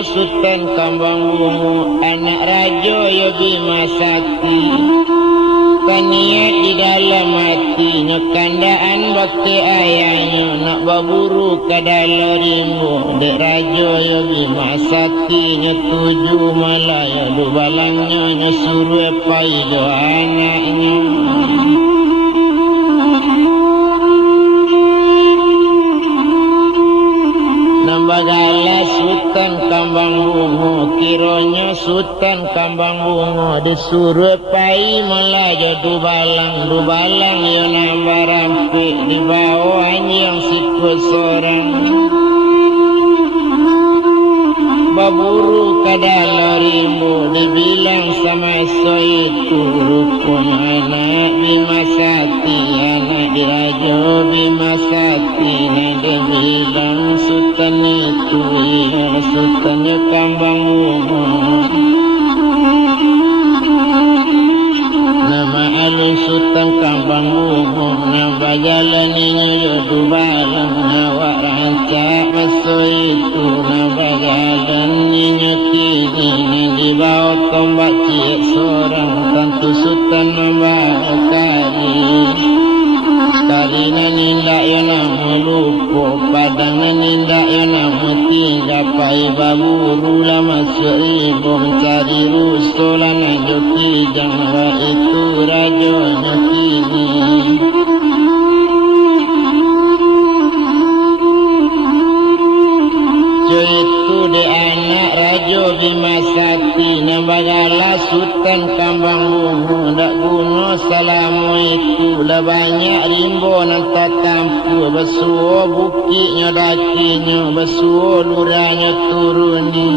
Sutan Palembang, anak raja yo bima sakti, paniat di dalam hati, kandaan bakti ayahnya, nak baburu ke dalam rimbu, dek raja yo bima sakti, tuju malaya, du balangnya, suruh pai do anaknya. Nambagala Sutan Palembang, kironya Sutan Palembang, disuruh pai melayu du balang yo nambah rampik, di bawah yang sikut seorang. Baburu ke dalam rimbu, dibilang sama so itu rukun anak bima sakti, anak diraja bima sakti, dia bilang Sutan itu ya Sutannya Palembang. Nama alun Sutan Palembang, nama jalaninya yo du balang, awak rancak masuk itu nama jalaninya kini, di bawah tombak cik seorang, tentu Sutan membawa karina nindak yo nama lupa, padang nindak yo nama tinggal, pai baburu lah masuk ribu, mencari rusulan ajo kijang, itu rajanya kini. Itu di anak raja bima sakti, nambagala Sutan Palembang, dak guna salamu itu, lah banyak rimbo nanti tampu, besuo bukitnya dakinya, besuo luranya turuni.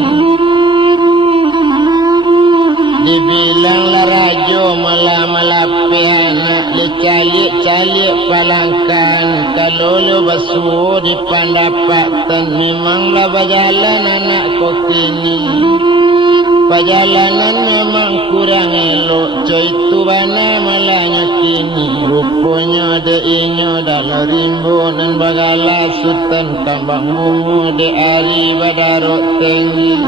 Dibilanglah raja malah malapi anak, lecalik-calik palangkan, kalau lu basuh di pandapatan, memanglah berjalan anak kau kini. Perjalanan memang kurang elok, coy itu bana malahnya kini, rupanya ada inyo dalam rimbo, dan bagala Sutan Palembang, di hari badarok tinggi.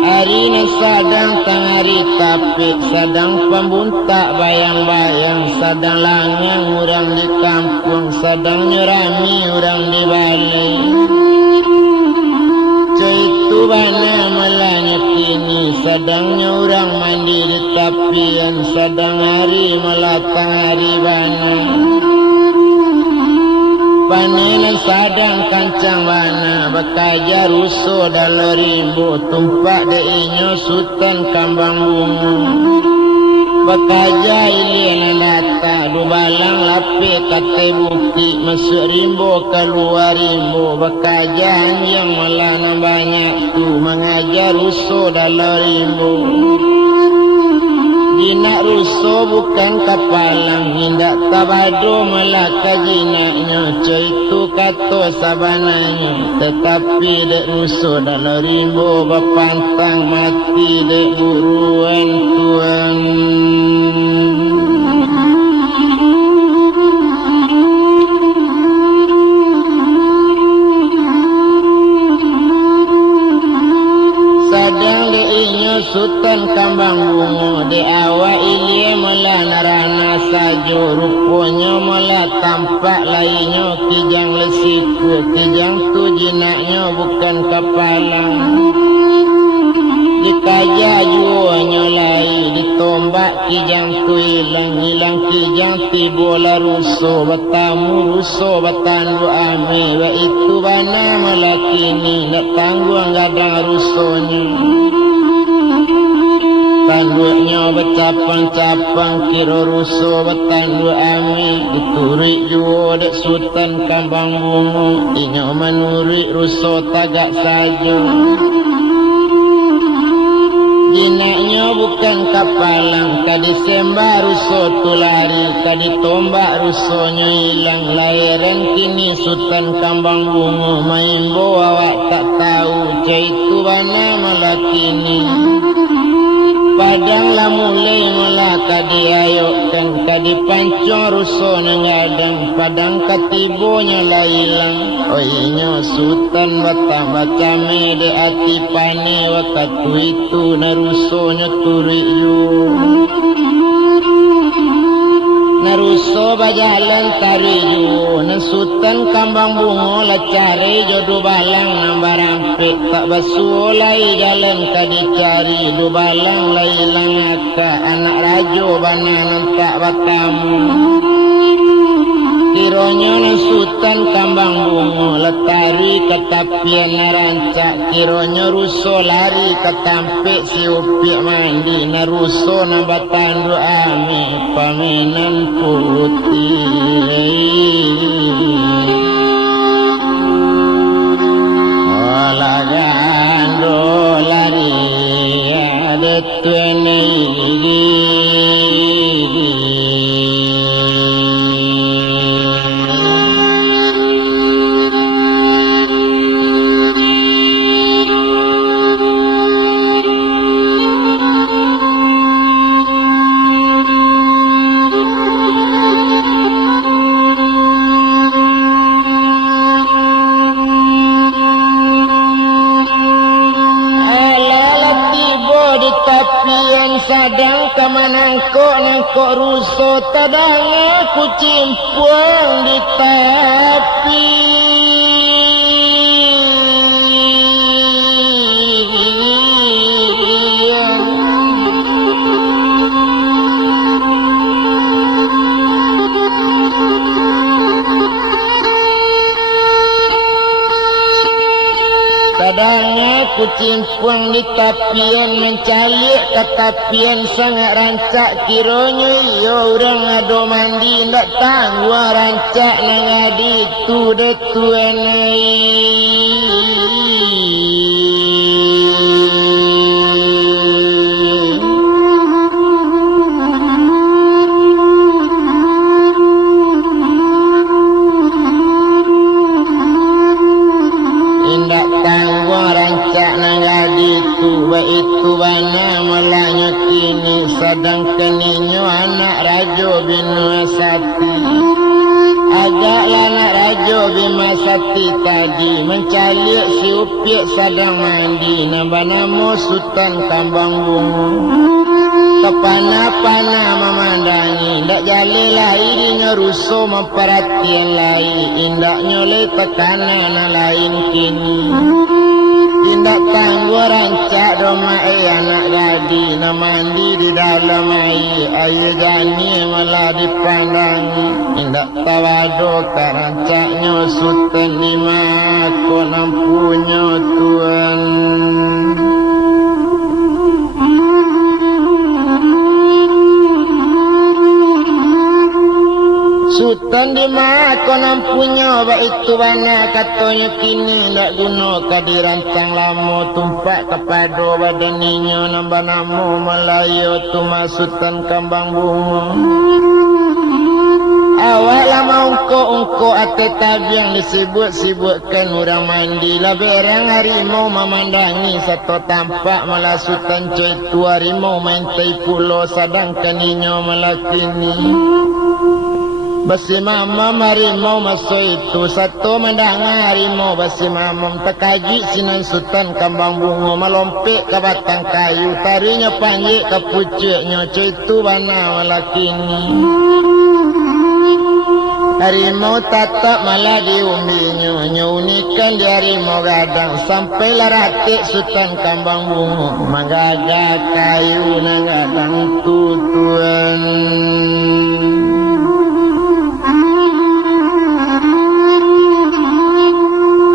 Hari na sadang tang hari tapik, sadang pembuntak bayang-bayang, sadang langang orang di kampung, sadang nyerami orang di balai. Sadangnya orang mandi di tapian, sadang hari melatang hari bana. Panenan sadang kancang bana, bakaja ruso dalam rimbo, tumpak deinyo Sutan kambang bunga. Bakaja ilian data, dubalang lape kate bukti, masuk rimbo keluar rimbo. Bakaja yang melana banyak tu, mengajar ruso dalam rimbo. Jinak ruso bukan kapalang, hindak tabado melaka jinaknya. Itu kato sabananya, tetapi dek ruso dalam rimbo, bapantang mati dek buruan tuan. Sadang deinyo Sutan kambang bunga, di awal ilie mula narana sajo, rupanya mula tampak lainnya kijang lesiku, kijang tu jinaknya bukan kepala. Dikaja juanya lai, ditombak kijang tu hilang, hilang kijang tibola ruso, bertamu ruso bertandu ame, itu bana melakini, nak tangguh gadang rusonya. Tanduknya bercapang-capang, kira ruso bertandu ame, diturik jua dek Sutan kambang bunga, inyo menurik ruso tagak saja. Jinaknya bukan kapalang, kadi sembah ruso tu lari, kadi tombak rusonya hilang. Lahiran kini Sutan kambang bunga, main bawa tak tahu, itu bana melakini. Padang lah mulai mula kadi ayokkan, kadi pancong ruso nengadang, padang katibonya lah hilang. Oinya Sutan baca me de ati pane, waktu itu narusonya turi yu. Naruso bajalan tari yu, na Sutan kambang bunga lah cari jodoh balang nambah rampik, tak basuh lai jalan kadi cari, do balang lai hilang aka, anak rajo bananan tak batamu. Kironya na Sutan kambang bunga, letari ketapian narancak, kironya ruso lari ketampik si upik mandi, na ruso nambah tandu ame, pamenan putih. Olah gando lari, ada tuene sadang kamanangkok ruso, tadang aku cimpuang di tapi. Kadang aku cimpuang di tapian, mencalik ke tapian sangat rancak, kiranya iya orang ado mandi, ndak tangguh rancak nang adi tu de tuanai. Itu bana melanya kini, sadang keninyo anak rajo binu asati. Ajaklah anak rajo bima sati tadi, mencalik si upik sadang mandi, nambah namo Sutan kambang bunga. Kepana-pana memandangi, ndak jale lai dinya ruso memperhatian lai, indaknya le tekanan lain kini. Indak tangguh rancak doma anak gadi na mandi di dalam air jani malah dipandangi. Indak tawado karancaknya Sutan lima ko nampunya Tuhan. Sutan di mako nampunya ba itu bana katanya kini ndak guna kadirantang lamo tumpak kepada badaninya nambah namo Melayu tuma Sutan kambang bunga. Awak lama ungko ate tabiang disebut-sebutkan orang mandi lah berang harimau memandangi satu tampak malah Sutan cuy tu harimau main tai pulau sedangkan inyo malah kini. Basi mamam harimau masuk itu satu mendengar harimau basi mamam tekaji sinan Sutan kambang bunga melompek ke batang kayu tarinya panjik ke pucuknya cuy itu bana malakini. Harimau tatak malah diumbinya nyunikan di harimau gadang sampailah ratik Sutan kambang bunga magaga kayu na gadang tutuan.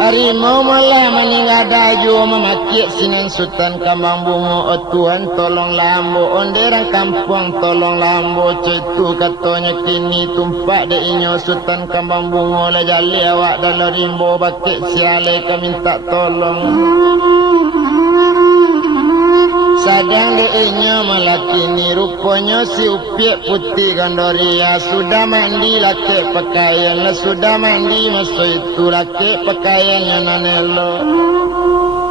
Harimau malah meninggal daju memakik sinan Sutan kambang bunga. Oh Tuhan tolong lambo onderang kampung tolong lambo cetu katanya kini tumpak de inyo Sutan kambang bunga la jali awak dalam rimbo bakik sialai ka minta tolong. Sadang de inyo malah kini rupanya si upiak Puti Gandoriah sudah mandi laki pakaian lah sudah mandi masuk itu laki pakaiannya nanelo.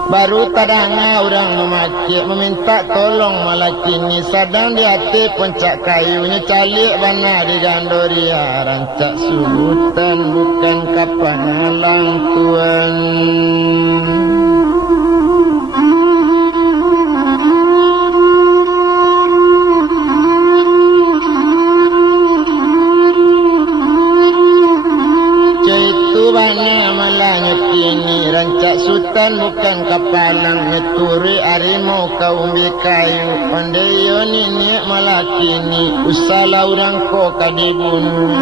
Baru tadanga orang memakik meminta tolong malah kini sadang di hati puncak kayunya calik bana di Gandoriah rancak Sutan bukan kapan halang Tuhan. Rancak Sutan bukan kapalang nyeturi harimau kaumbi kayu pandeyo nini malah kini usala orang ko kadibunuh.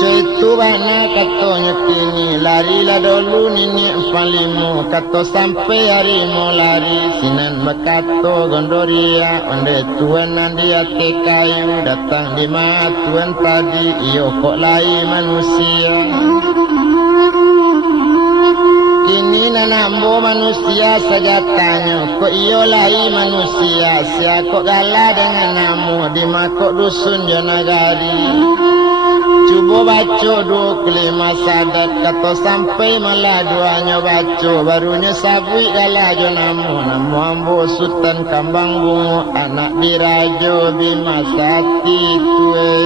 Cetu bana katanya kini larilah dulu nini empalimu kato sampai harimau lari sinan bakato Gandoriah onde Tuhan nandi ate kayu datang di mat Tuhan tadi iyo kok lai manusia. Kini nanambo manusia sejatanya kok iyo lai manusia sia kok gala dengan namu di makok dusun jonagari. Cuba baca 25 sadat kata sampai malah duanya baca barunya sabui gala jonamu namu ambo Sutan kambang bunga anak dirajo bima sati tue.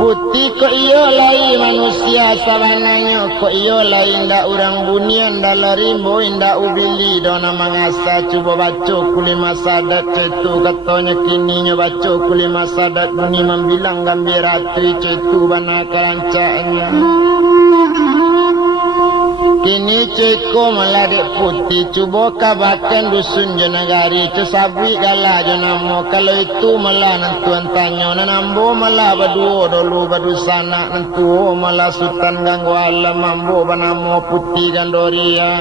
Puti kok iyo lai manusia sabananya kok iyo lai indah orang bunian dalam rimbo indah ubili dona mangasa cuba baca kulima sadat cetu katanya kininya baca kulima sadat bunyi membilang gambirati cetu bana kerancaknya. Kini ceko meladik Puti cuba kabakan dusun jonagari cesabui gala jonamo kalau itu malah nantuan tanya nanambo malah berdua dulu berdusana nantu malah Sutan ganggu alam mambo banamo Puti Gandoriah.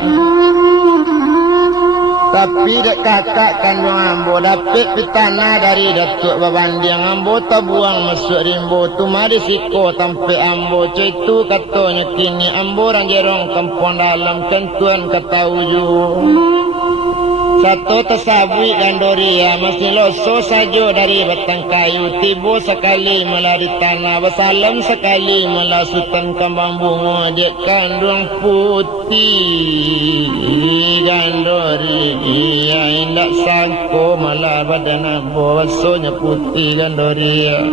Tapi dek kakak kandung ambo dapat pitana dari datuk babandiang ambo tabuang masuk rimbo tu mari siko tampe ambo cetu katanya kini ambo ranjerong kampung dalam kentuan kata uju. Satu tersabui Gandoriah masih loso saja dari batang kayu tibo sekali malah di tanah bersalam sekali malah Sutan kambang bunga dek kandung Puti Gandoriah indak sangko malah badan ambo wasonya Puti Gandoriah.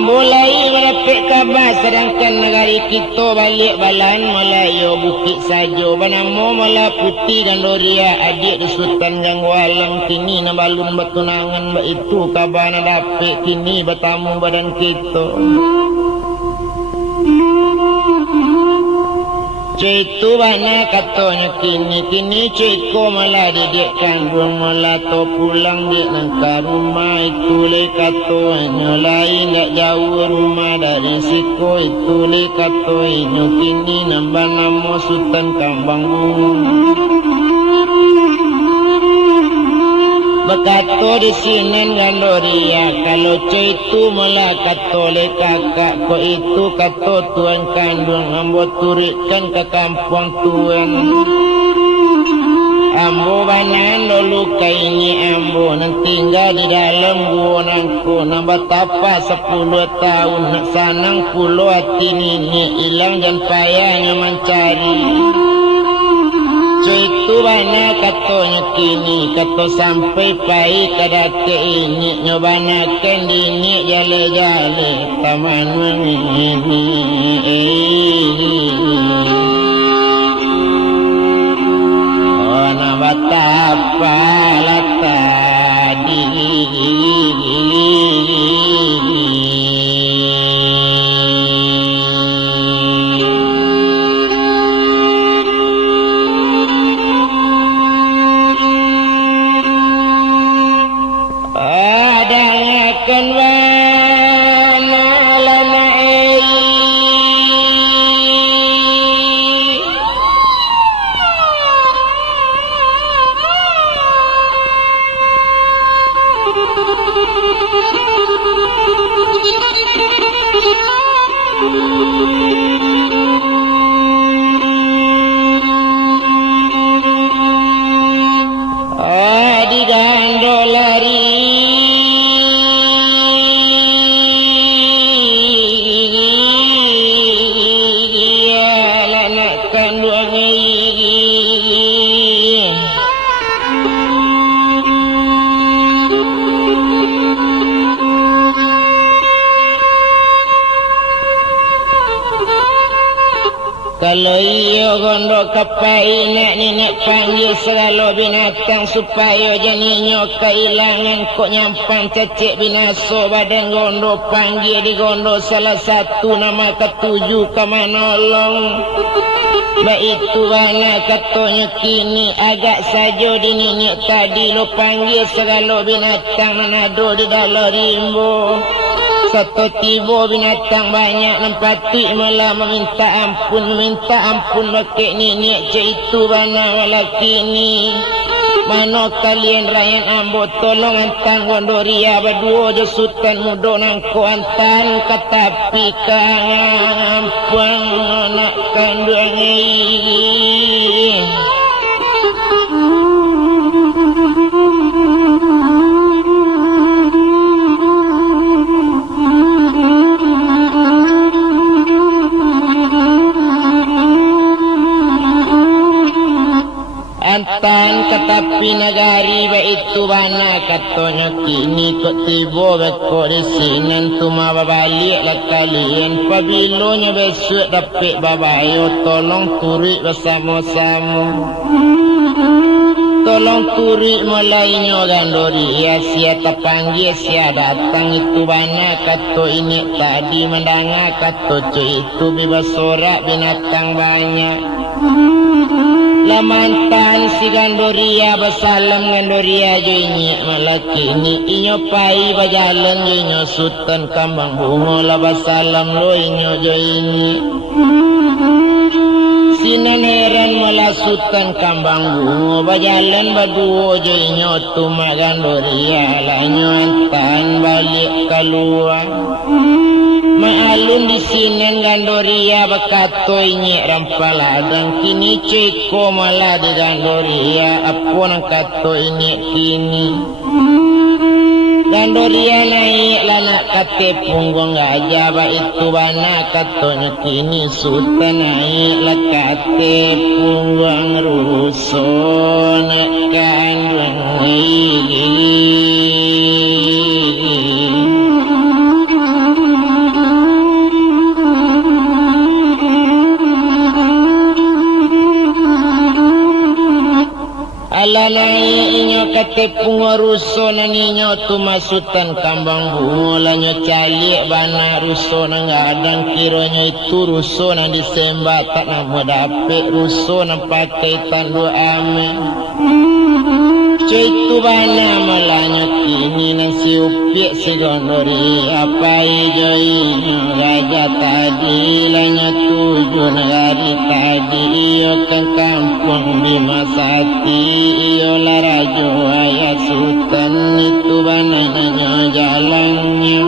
Mulai mendapat kabar sedangkan negari kita balik balan Melayu bukit sajo banamo mala Puti Gandoriah adik di Sutan Gangwalang kini na balun bertunangan ba itu kabana dapet kini bertamu badan kita Citu bana katanya kini ciko malah didik kandung malah to pulang di nangka rumah itu le katanya lain tak jauh rumah dari siko itu le katanya kini nambah nama Sutan Kambang Bekato di sini Gandoriah kalau itu malah kato le kakak ko itu kato tuan kandung ambo turikan ke kampung tuan ambo banan lalu kaini ambo nang tinggal di dalam gua nangku nambah tapa 10 tahun nak sanang pulau hati ini hilang dan payahnya mencari Itu bana katanya kini kato sampai pai kadate ini nyobanakan dini jale-jale taman ini oh nama tapa latadi Kalau iyo gondok kapai nak nenek panggil selalu binatang supaya janinyo kehilangan kok nyampan cecek binaso badan gondok panggil di gondok salah satu nama ketujuh kamanolong baik itu bana katanya kini agak saja di nenek tadi lo panggil selalu binatang nanado di dalam rimbo satu tiba binatang banyak nempati malah meminta ampun pakai nenek itu bana walaki ni mana kalian rakyat ambo tolong antan Gandoriah berdua je Sutan muda nangko antan katapi kang ampun anak kandung Antan katapi nagari ba itu bana katanya kini kok tiba beko di sini tuma babalik lah kalian pabilonya besok dapat babayo tolong turi bersama-sama tolong turi mulainya Gandoriah siapa panggil siapa datang itu bana kato ini tadi mendengar kato itu bebas sorak binatang banyak Lamantan si Gandoriah bersalam Gandoriah joinya malaki ni inyo pai berjalan joinya Sutan Kambang bungo lah bersalam lo inyo joinya sinan heran mula Sutan Kambang bungo berjalan berdua joinya tuma Gandoriah lanyo antan balik keluar Maalun di sini Gandoriah bekato inye rampaladang kini ceko malah di Gandoriah apa nang kato inye kini Gandoriah naik lanak kate punggung gajah ba itu bana katonya kini Sutan naik lah kate punggung rusuh nak kandung Ala naik inyo katepung ruso na ninyo tumasutan kambang bungo lanyo calik bana ruso na ngadang kironyo itu ruso na disembah tak nama dapet ruso na pakai tandu ame. Cuy itu bana malanyo kini nasi upiak si gondori apa ijo inyo gajah tadi lanyo tujuh negari tadi iyo ke kampung Bima Sati iyo larajo ayah Sutan itu bana nanyo jalannya.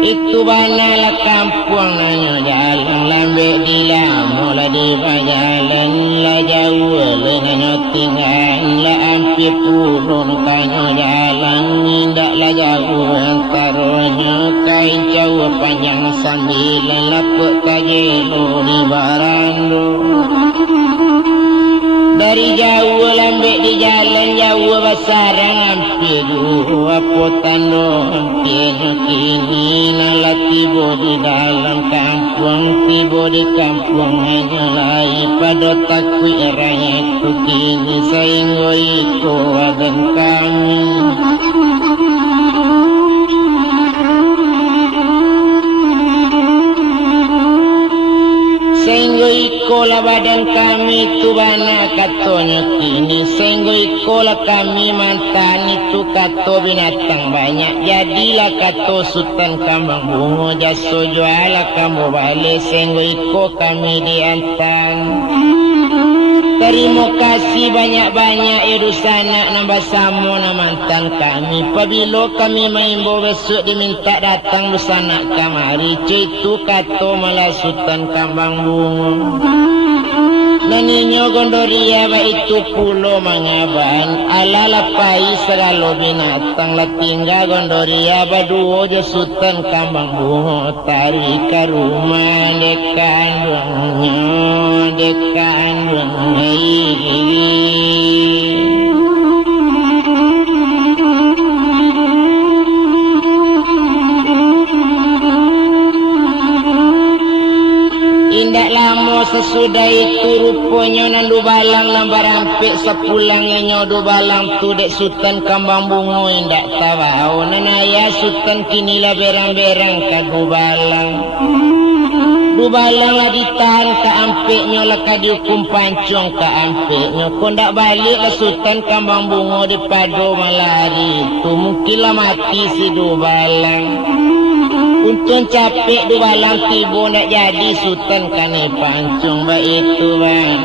Itu bana lah kampung nanyo jalan lambe di lamo lah di bajalan lah jauh lah nanyo tinggal lah hampir puluh kanyo jalan indak lah jauh antaronya kain jauh panjang sambilan lah pekajelo di barando. Dari jauh lambek di jalan jauh basarang hampir dua potando hampir kini nala tibo di dalam kampung tibo di kampung hanya lai pada takwi rakyat tu kini sainggo iko adan kami. Senggo ikola badan kami tu bana katonyo kini. Senggo ikola kami mantan itu kato binatang banyak. Jadilah kato Sutan kambang bungo jaso juala kamu balik. Senggo iko kami diantang. Terima kasih banyak-banyak irusana nambah samo na mantan kami. Pabilo kami maimbo besok diminta datang busana kamari. Citu kato malah Sutan kambang bungo. Naninyo Gandoriah ba itu pulo mangaban. Ala lapai segalo binatang latingga Gandoriah ba duo je Sutan kambang bungo. Tarik ke rumah dekan duangnya dekan duangnya. Indak lama sesudah itu rupanya nandu balang lambar hampir sepulangnya nyodo balang tu dek Sutan kambang bungo indak tahu nanaya Sutan kinilah berang-berang kadu balang. Dubalang lah ditahan ke ampeknya lah ka dihukum pancong ke ampeknya. Kau ndak balik lah Sutan kambang bungo di pado malari itu. Mungkinlah mati si Dubalang. Untung capek Dubalang tibo ndak jadi Sutan kane pancong. Ba itu bang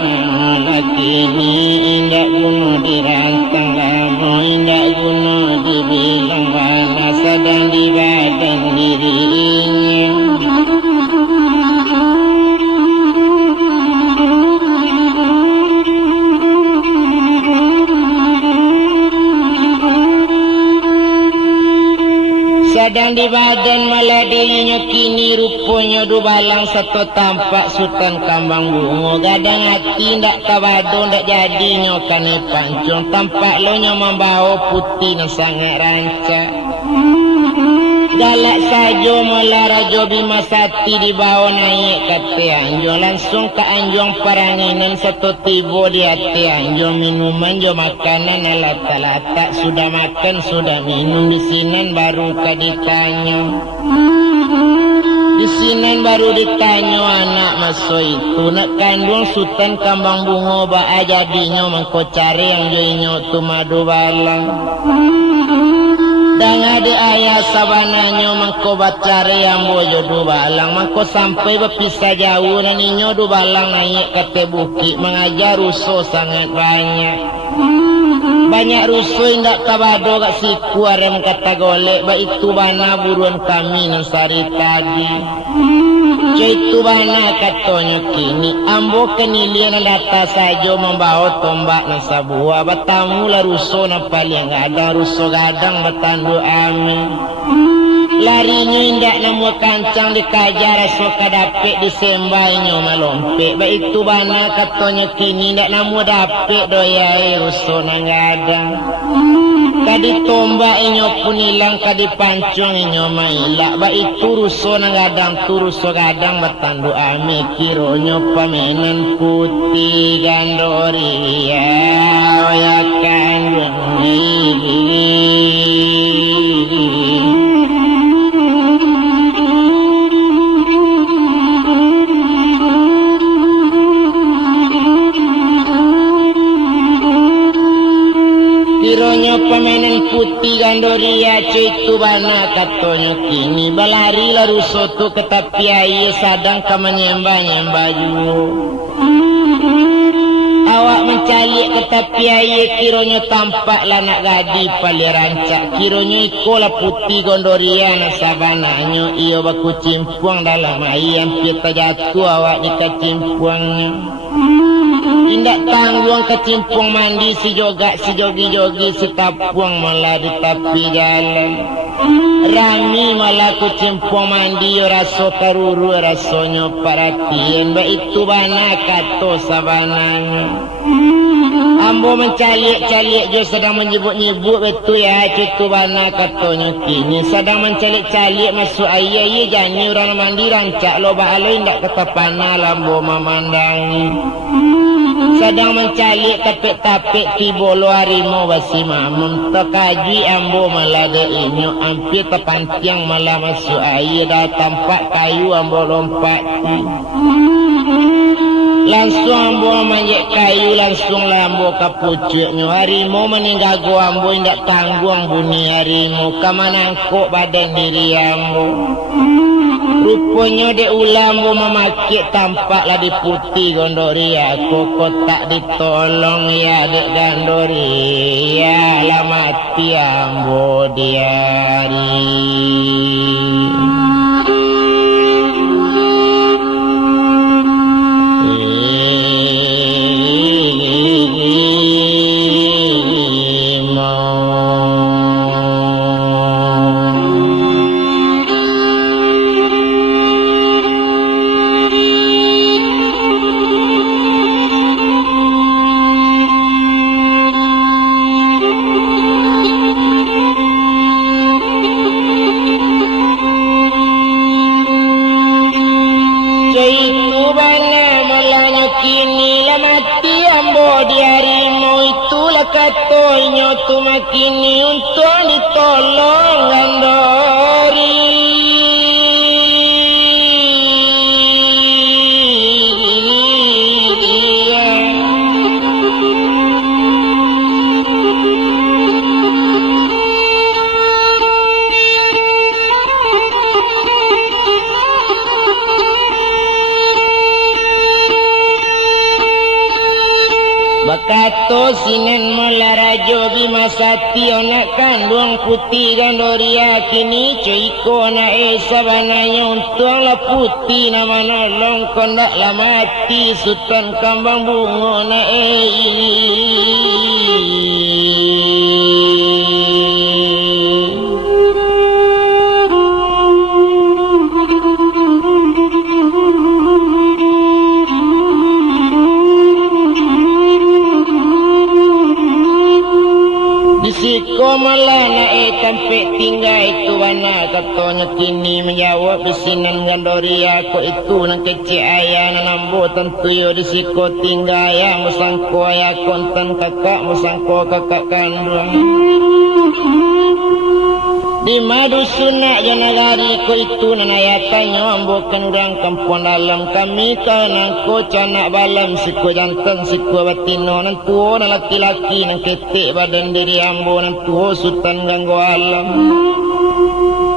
laki ni indak guna dirantang lama. Indak guna dibilang mana sedang di badan dirinya. Sedang di badan malah dirinya kini rupanya Dubalang satu tampak Sutan kambang bungo. Gadang hati ndak kabado ndak jadinya kane pancong. Tampak lo nya membawa putih na sangat rancak. Galak saja malah Rajo Bima Sati dibawa naik ke Anjong. Langsung ke Anjong paranginan satu tibo di hati Anjong. Minuman jo makanan alat-alatak. Sudah makan sudah minum di sinan baru ke ditanya. Di sinan baru ditanya anak maso itu nak kandung Sutan kambang bungo ba jadinya mengko cari yang joinyo tu madu balang. Dan ada ayah sabananya mengko bacari yang bojo Dubalang. Mengko sampai berpisah jauh dan inyo Dubalang naik ke bukit mengajar rusuh sangat banyak. Banyak rusuh indak kabado kat siku arem kata golek. Ba itu bana buruan kami nasari tadi. Itu bana katanya kini. Ambo kenilian data saja membawa tombak nasa buah. Batamu lah rusuh na paling gadang. Rusuh gadang batandu amin. Larinya indak namu kancang dikajar soka dapet disembainya malompek. Baik itu bana katanya kini indak namu dapet doyai rusona ngadang. Kadi tombak inyo pun hilang, kadi pancung inyo mailak. Baik itu rusona ngadang turuso gadang bertandu ame kironyo pamenan Puti Gandoriah ya kandung. Kironyo pamenan Puti Gandoriah itu bana katonyo kini balari laru soto ketapi air sadang kamenyembah-nyembah juga. Awak mencalik ketapi air kironyo tampak lanak gadi pali rancak. Kironyo ikolah Puti Gandoriah nasabananyo iyo baku cimpuang dalam air hampir terjatuh awak di kecimpuangnya. Indak tanggung kecimpung mandi si jogak si jogi-jogi si tapuang malah di tepi jalan. Rami malah kucimpung mandi yo raso karuru rasonyo perhatian. Baik itu bana kato sabananya. Ambo mencalik-calik jo sedang menyebut-nyebut betul ya itu bana katonyo kini. Sedang mencalik-calik masuk ayah ye jani orang mandi rancak loba alo indak ketapana lambo memandangi. Sedang mencalik tapik-tapik tibolo harimau basi mamam. Terkaji ambo malah de inyo hampir terpantiang malah masuk air. Dah tampak kayu ambo lompati. Langsung ambo manjek kayu langsung ambo kapucuknya. Harimau meninggal gua ambo indak tanggung bunyi harimau. Kamanangkuk badan diri ambo. Rupanya de ulambo memakik tampaklah di Puti Gandoriah. Kok tak ditolong ya dek Gandoriah. Lah mati ambo diari. Katoinyo tu makini untuk ditolong Gandori. Bakato sinan melarajo bimasati anak kandung Puti Gandoriah kini cuiko na sabananya untung la Puti nama nolong kondak la mati Sutan kambang bungo na Siko malah naik sampai tinggal itu wana katanya kini menjawab besinan Gandoriah ko itu nang kecil ayah nambo tentu yo disiko tinggal ya musangko ayah konten kakak musangko kakak kandung di madu sunak janagari ko itu nanayatanyo ambokan orang kampung dalam kami kanangko canak balam siko jantan siko batino nan tuo na laki-laki nang ketik badan diri ambo nan tuo Sutan ganggo alam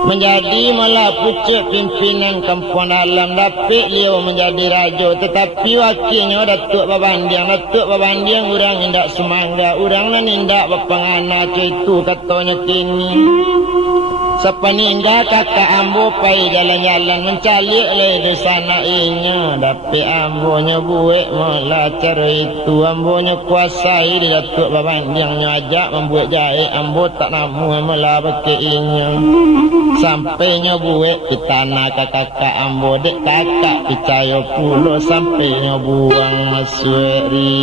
menjadi malah pucuk pimpinan kampung dalam dapik liau menjadi raja tetapi wakilnya datuk babandiang orang indak semangga orang nan indak bapangana itu katanya kini Sepeninggal kakak ambo pai jalan-jalan mencalik le di sana inya. Tapi ambonya buik mula cara itu. Ambonya kuasai di datuk babandingnya ajak membuat jahit. Ambo tak namu mula pakai inya. Sampainya buik di tanah kakak ambo dek kakak percaya pulau. Sampainya buang masuri.